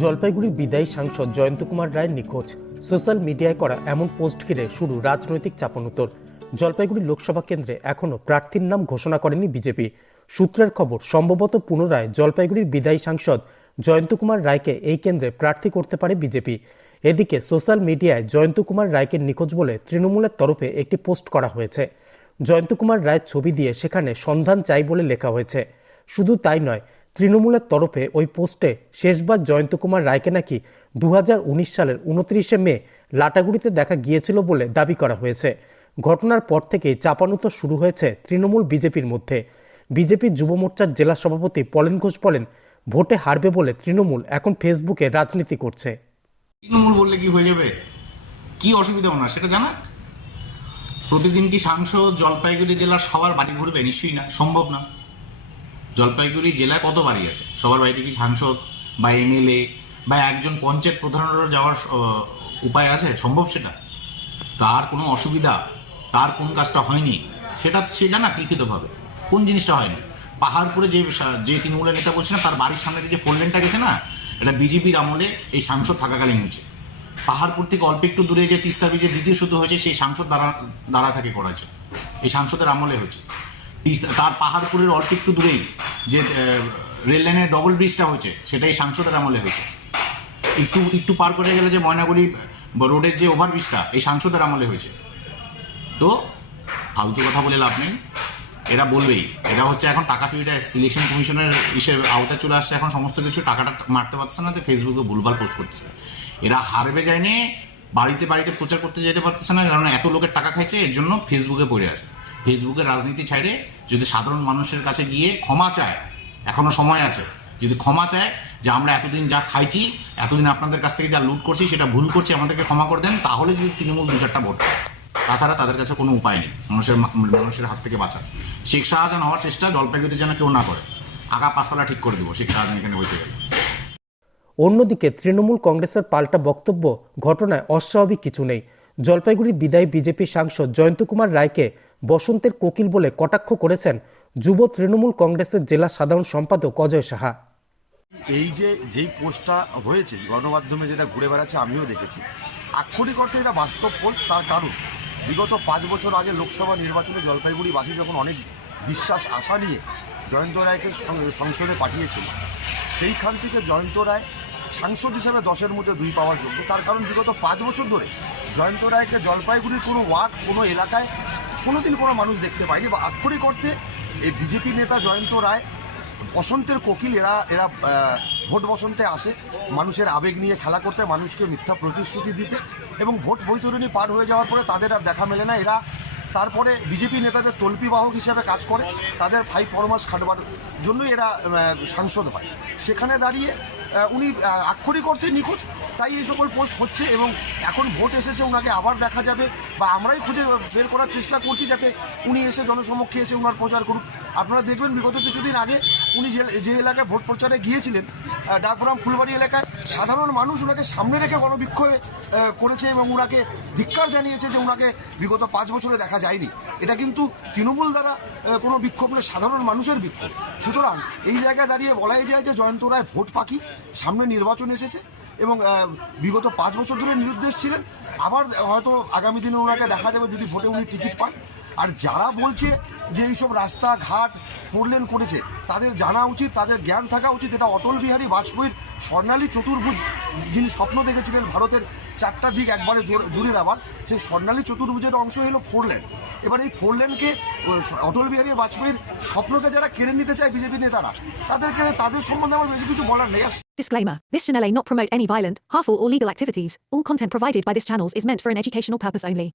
জলপাইগুড়ি বিদায়ী সাংসদ জয়ন্ত কুমার রায় নিখোঁজ। সোশ্যাল মিডিয়ায় করা এমন পোস্ট ঘিরে শুরু রাজনৈতিক চাপানোতর। জলপাইগুড়ি লোকসভা কেন্দ্রে এখনও প্রার্থীর নাম ঘোষণা করেনি বিজেপি। সূত্রের খবর, সম্ভবত পুনরায় জলপাইগুড়ির বিদায়ী সাংসদ জয়ন্ত কুমার রায়কে এই কেন্দ্রে প্রার্থী করতে পারে বিজেপি। এদিকে সোশ্যাল মিডিয়ায় জয়ন্ত কুমার রায়কে নিখোঁজ বলে তৃণমূলের তরফে একটি পোস্ট করা হয়েছে। জয়ন্ত কুমার রায়ের ছবি দিয়ে সেখানে সন্ধান চাই বলে লেখা হয়েছে। শুধু তাই নয় তৃণমূলের তরফে ওই পোস্টে শেষবার জয়ন্ত কুমার রায়কে নাকি দু সালের উনত্রিশে মে লাটাগুড়িতে দেখা গিয়েছিল বলে দাবি করা হয়েছে। ঘটনার পর থেকেই চাপানুতো শুরু হয়েছে তৃণমূল বিজেপির মধ্যে। বিজেপির যুব মোর্চার জেলা সভাপতি পলেন ঘোষ বলেন, ভোটে হারবে বলে তৃণমূল এখন ফেসবুকে রাজনীতি করছে। তৃণমূল বললে কি হয়ে যাবে? কি অসুবিধা ওনার সেটা জানা প্রতিদিন কি সাংসদ জলপাইগুড়ি জেলার সবার বাড়ি ঘুরবে? নিশ্চয়ই না, সম্ভব না। জলপাইগুড়ি জেলায় কত বাড়ি আছে? সবার বাড়িতে কি সাংসদ বা এমএলএ বা একজন পঞ্চায়েত প্রধানেরও যাওয়ার উপায় আছে? সম্ভব সেটা? তার কোনো অসুবিধা? তার কোন কাজটা হয়নি? সেটা সে জানা লিখিতভাবে। কোন জিনিসটা হয়নি? পাহাড়পুরে যে যে তৃণমূলের নেতা বলছে না তার বাড়ির সামনে যে লেনটা গেছে না, এটা বিজেপির আমলে এই সাংসদ থাকাকালীন হয়েছে। পাহাড়পুর থেকে অল্প একটু দূরে যে তিস্তা ব্রিজের দ্বিতীয় সেতু হয়েছে, সেই সাংসদ দ্বারা দ্বারা থেকে করেছে এই সাংসদের আমলে হয়েছে। তার পাহাড়পুরের অল্প একটু দূরেই, যে রেল লাইনের ডবল ব্রিজটা হয়েছে সেটা এই সাংসদের আমলে হয়েছে। একটু একটু পার করে গেলে যে ময়নাগুড়ি রোডের যে ওভারব্রিজটা এই সাংসদের আমলে হয়েছে। তো, ফালতু কথা বলে লাভ নেই। এরা বলবেই, এরা হচ্ছে এখন টাকা চুরিটা ইলেকশন কমিশনের হিসেবে আওতায় চলে আসছে, এখন সমস্ত কিছু টাকাটা মারতে পারছে না, তো ফেসবুকে ভুলভাল পোস্ট করতেছে। এরা হারবে যায়নি, বাড়িতে বাড়িতে প্রচার করতে যেতে পারতেছে না, কারণ এত লোকের টাকা খাইছে, এর জন্য ফেসবুকে পড়ে আছে। ফেসবুকে রাজনীতি ছাইড়ে যদি সাধারণ মানুষের কাছে গিয়ে ক্ষমা চায়, এখনও সময় আছে, যদি ক্ষমা চায় যে আমরা এতদিন যা খাইছি, এতদিন আপনাদের কাছ থেকে যা লুট করছি, সেটা ভুল করছি, আমাদেরকে ক্ষমা করে দেন, তাহলে যদি তৃণমূল দু চারটা ভোট পায়। তাছাড়া তাদের কাছে কোনো উপায় নেই, মানুষের মানুষের হাত থেকে বাঁচার। শেখ শাহজাহান হওয়ার চেষ্টা জলপাইগুড়িতে যেন কেউ না করে। আগা পাঁচতলা ঠিক করে দিব, শেখ শাহজাহান এখানে হইতে গেলে। অন্যদিকে তৃণমূল কংগ্রেসের পাল্টা বক্তব্য, ঘটনায় অস্বাভাবিক কিছু নেই। জলপাইগুড়ির বিদায়ী বিজেপি সাংসদ জয়ন্ত কুমার রায়কে বসন্তের কোকিল বলে কটাক্ষ করেছেন যুব তৃণমূল কংগ্রেসের জেলা সাধারণ সম্পাদক অজয় সাহা। এই যে, যেই পোস্টটা হয়েছে, গণমাধ্যমে যেটা ঘুরে বেড়াচ্ছে, আমিও দেখেছি। আক্ষরিক অর্থে এটা বাস্তব পোস্ট, তার কারণ, বিগত পাঁচ বছর আগে লোকসভা নির্বাচনে জলপাইগুড়িবাসী যখন অনেক বিশ্বাস, আশা নিয়ে জয়ন্ত রায়কে সংসদে পাঠিয়েছিল, সেইখান থেকে জয়ন্ত রায় সাংসদ হিসেবে দশের মধ্যে দুই পাওয়ার যোগ্য। তার কারণ, বিগত পাঁচ বছর ধরে জয়ন্ত রায়কে জলপাইগুড়ির কোনো ওয়ার্ড, কোনো এলাকায় কোনোদিন কোনো মানুষ দেখতে পায়নি বা আক্ষরিক অর্থে এই বিজেপি নেতা জয়ন্ত রায়, বসন্তের কোকিল, এরা এরা ভোট বসন্তে আসে, মানুষের আবেগ নিয়ে খেলা করতে, মানুষকে মিথ্যা প্রতিশ্রুতি দিতে এবং ভোট বৈতরণী পার হয়ে যাওয়ার পরে তাদের আর দেখা মেলে না। এরা তারপরে বিজেপি নেতাদের তল্পি বাহক হিসেবে কাজ করে, তাদের ফাই ফরমাস খাটবার জন্যই এরা সাংসদ হয়। সেখানে দাঁড়িয়ে উনি আক্ষরিক অর্থে নিখোঁজ। তাই এই সকল পোস্ট হচ্ছে এবং এখন ভোট এসেছে, ওনাকে আবার দেখা যাবে বা আমরাই খুঁজে বের করার চেষ্টা করছি যাতে উনি এসে জনসমক্ষে এসে ওনার প্রচার করুক। আপনারা দেখবেন বিগত কিছুদিন আগে উনি যে যে এলাকায় ভোট প্রচারে গিয়েছিলেন ডাকগ্রাম ফুলবাড়ি এলাকায়, সাধারণ মানুষ ওনাকে সামনে রেখে গণবিক্ষোভে করেছে এবং ওনাকে ধিক্কার জানিয়েছে যে ওনাকে বিগত পাঁচ বছরে দেখা যায়নি। এটা কিন্তু তৃণমূল দ্বারা কোনো বিক্ষোভ নয়, সাধারণ মানুষের বিক্ষোভ। সুতরাং এই জায়গায় দাঁড়িয়ে বলাই যায় যে জয়ন্ত রায় ভোট পাখি সামনে নির্বাচন এসেছে। এবং বিগত পাঁচ বছর ধরে নিরুদ্দেশ ছিলেন। আবার হয়তো আগামী দিনে ওনাকে দেখা যাবে যদি ভোটে উনি টিকিট পান। আর যারা বলছে যে এইসব রাস্তাঘাট ফোরলেন করেছে, তাদের জানা উচিত, তাদের জ্ঞান থাকা উচিত। এটা অটল বিহারী বাজপেয়ীর স্বর্ণালী চতুর্ভুজ যিনি স্বপ্ন দেখেছিলেন ভারতের চারটা দিক একবারে জুড়ে দেওয়ার সেই স্বর্ণালী চতুর্ভুজের অংশ হলো ফোর এবার এই ফোর অটল বিহারী বাজপেয়ীর স্বপ্নকে যারা কেড়ে নিতে চায় বিজেপি নেতারা তাদেরকে তাদের সম্বন্ধে আমার বেশি কিছু বলার নেই Disclaimer This channel may not promote any violent, harmful, or legal activities. All content provided by this channel is meant for an educational purpose only.